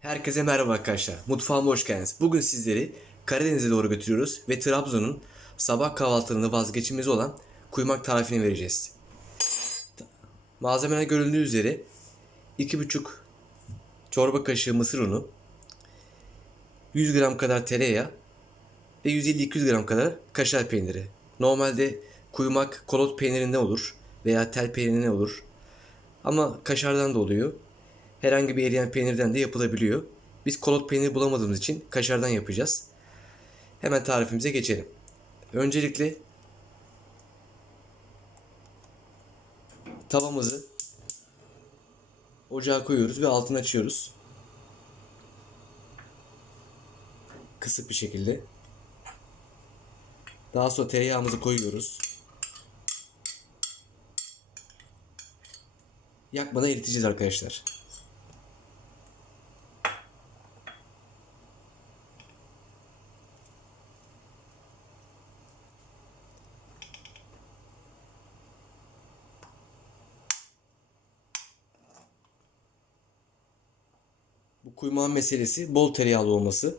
Herkese merhaba arkadaşlar. Mutfağıma hoş geldiniz. Bugün sizleri Karadeniz'e doğru götürüyoruz ve Trabzon'un sabah kahvaltılarında vazgeçilmezi olan kuymak tarifini vereceğiz. Malzemeler görüldüğü üzere 2,5 çorba kaşığı mısır unu, 100 gram kadar tereyağı ve 150-200 gram kadar kaşar peyniri. Normalde kuymak kolot peynirinde olur veya tel peynirinde olur. Ama kaşardan da oluyor. Herhangi bir eriyen peynirden de yapılabiliyor. Biz kolot peyniri bulamadığımız için kaşardan yapacağız. Hemen tarifimize geçelim. Öncelikle tavamızı ocağa koyuyoruz ve altını açıyoruz. Kısık bir şekilde. Daha sonra tereyağımızı koyuyoruz. Yakmadan eriteceğiz arkadaşlar. Kuymağın meselesi bol tereyağlı olması.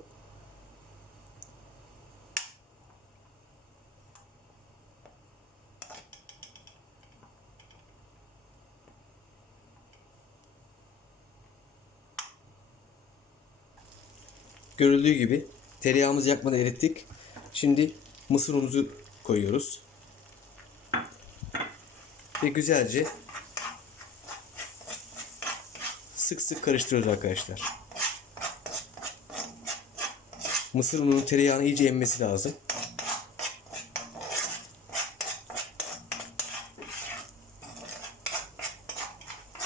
Görüldüğü gibi tereyağımızı yakmadan erittik. Şimdi mısır unumuzu koyuyoruz. Ve güzelce sık sık karıştırıyoruz arkadaşlar. Mısır ununun tereyağını iyice emmesi lazım.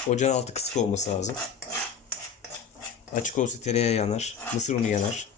Ocağın altı kısık olması lazım. Açık olsa tereyağı yanar, mısır unu yanar.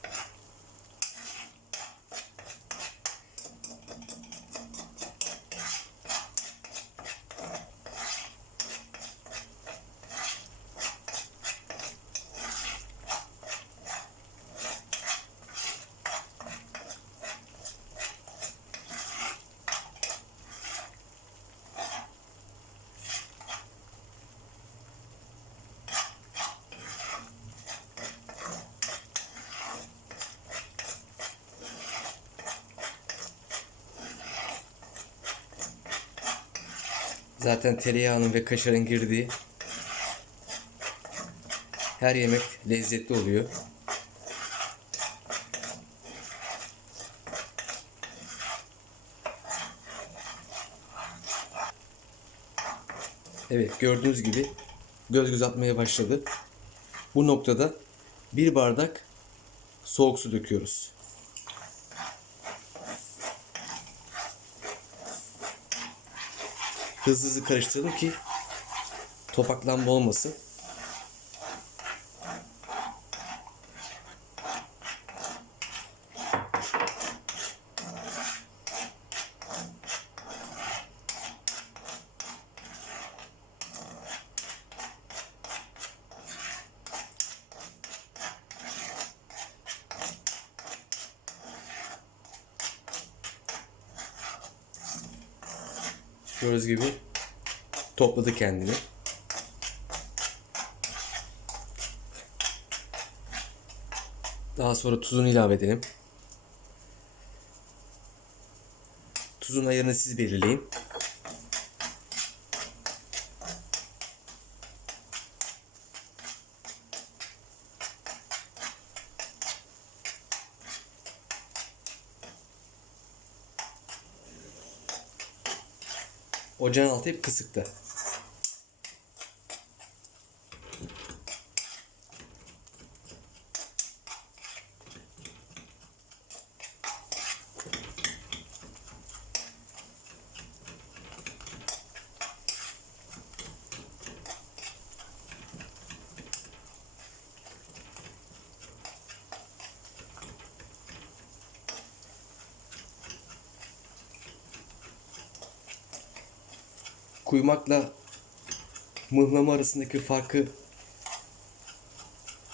Zaten tereyağının ve kaşarın girdiği her yemek lezzetli oluyor. Evet gördüğünüz gibi göz göz atmaya başladı. Bu noktada bir bardak soğuk su döküyoruz. Hızlı hızlı karıştıralım ki topaklanma olmasın. Gördüğünüz gibi topladı kendini. Daha sonra tuzunu ilave edelim. Tuzun ayarını siz belirleyin. Ocağın altı hep kısıkta. Kuymakla mıhlama arasındaki farkı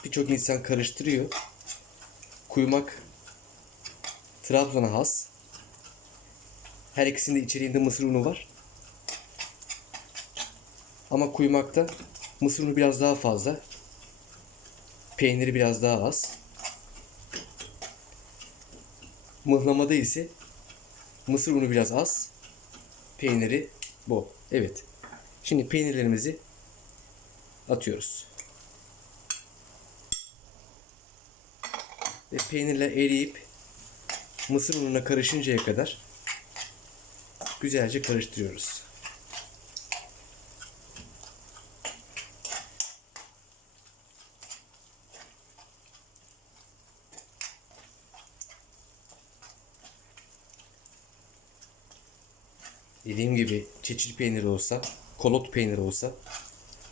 birçok insan karıştırıyor. Kuymak Trabzon'a has. Her ikisinde içeriğinde mısır unu var. Ama kuymakta mısır unu biraz daha fazla. peyniri biraz daha az. Mıhlamada ise mısır unu biraz az, peyniri bol. Evet. Şimdi peynirlerimizi atıyoruz. Ve peynirler eriyip mısır ununa karışıncaya kadar güzelce karıştırıyoruz. Dediğim gibi çeçil peyniri olsa, kolot peyniri olsa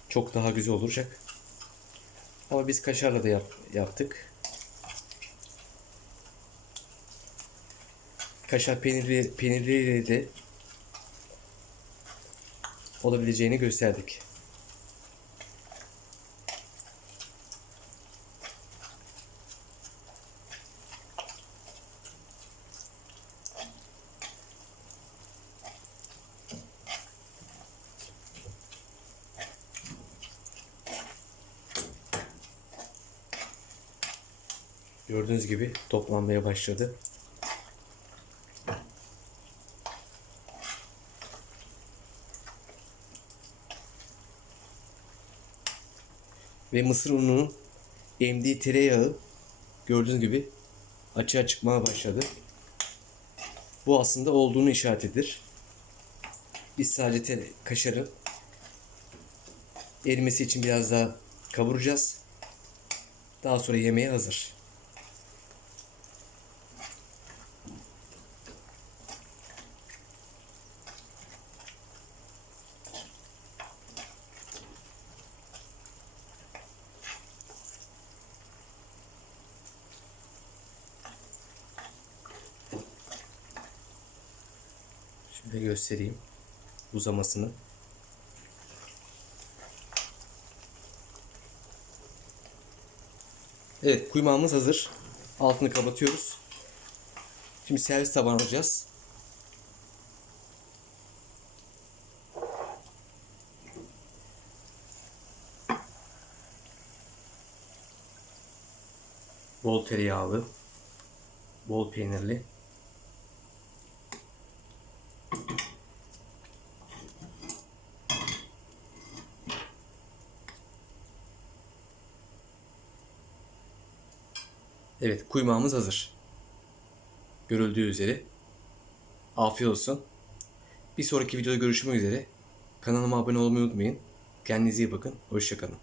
çok daha güzel olacak. Ama biz kaşarla da yap- yaptık. Kaşar peyniri, peynirleriyle de olabileceğini gösterdik. Gördüğünüz gibi toplanmaya başladı. Ve mısır ununun emdiği tereyağı gördüğünüz gibi açığa çıkmaya başladı. Bu aslında olduğunu işaretidir. Biz sadece tere, kaşarı erimesi için biraz daha kavuracağız. Daha sonra yemeğe hazır. Göstereyim uzamasını. Evet kuymağımız hazır. Altını kapatıyoruz. Şimdi servis tabağına alacağız. Bol tereyağlı, bol peynirli. Evet, kuymağımız hazır. Görüldüğü üzere. Afiyet olsun. Bir sonraki videoda görüşmek üzere. Kanalıma abone olmayı unutmayın. Kendinize iyi bakın. Hoşçakalın.